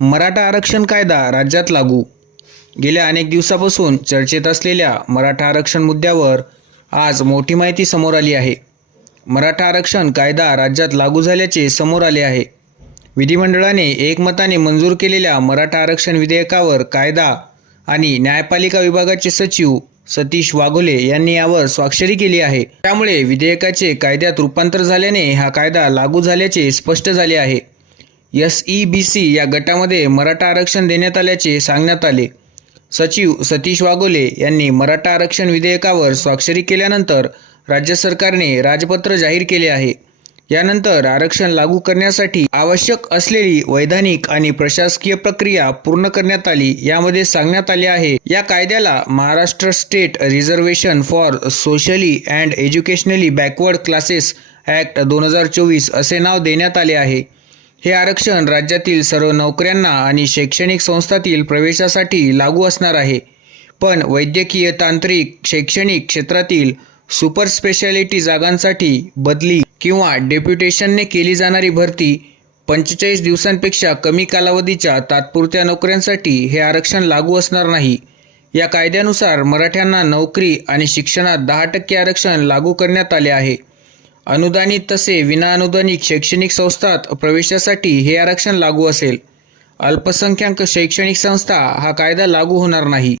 मराठा आरक्षण कायदा राज्यात लागू. गेल्या अनेक दिवसापासून चर्चेत असलेल्या मराठा आरक्षण मुद्द्यावर आज मोठी माहिती समोर आली आहे. मराठा आरक्षण कायदा राज्यात लागू झाल्याचे समोर आले आहे. विधिमंडळाने एकमताने मंजूर केलेल्या मराठा आरक्षण विधेयकावर कायदा आणि न्यायपालिका विभागाचे सचिव सतीश वाघोले यांनी यावर स्वाक्षरी केली आहे. त्यामुळे विधेयकाचे कायद्यात रूपांतर झाल्याने हा कायदा लागू झाल्याचे स्पष्ट झाले आहे. एस ई बी सी या गटामध्ये मराठा आरक्षण देण्यात आल्याचे सांगण्यात आले. सचिव सतीश वाघोले यांनी मराठा आरक्षण विधेयकावर स्वाक्षरी केल्यानंतर राज्य सरकारने राजपत्र जाहीर केले आहे. यानंतर आरक्षण लागू करण्यासाठी आवश्यक असलेली वैधानिक आणि प्रशासकीय प्रक्रिया पूर्ण करण्यात आली यामध्ये सांगण्यात आले आहे. या कायद्याला Maharashtra state reservation for socially and educationally backward classes act दोन हजार चोवीस असे नाव देण्यात आले आहे. हे आरक्षण राज्यातील सर्व नोकऱ्यांना आणि शैक्षणिक संस्थातील प्रवेशासाठी लागू असणार आहे. पण वैद्यकीय तांत्रिक शैक्षणिक क्षेत्रातील सुपर स्पेशालिटी जागांसाठी बदली किंवा डेप्युटेशनने केली जाणारी भरती पंचेचाळीस दिवसांपेक्षा कमी कालावधीच्या तात्पुरत्या नोकऱ्यांसाठी हे आरक्षण लागू असणार नाही. या कायद्यानुसार मराठ्यांना नोकरी आणि शिक्षणात दहा टक्के आरक्षण लागू करण्यात आले आहे. अनुदानित तसे विनाअनुदानित शैक्षणिक संस्थात प्रवेशासाठी हे आरक्षण लागू असेल. अल्पसंख्याक शैक्षणिक संस्था हा कायदा लागू होणार नाही.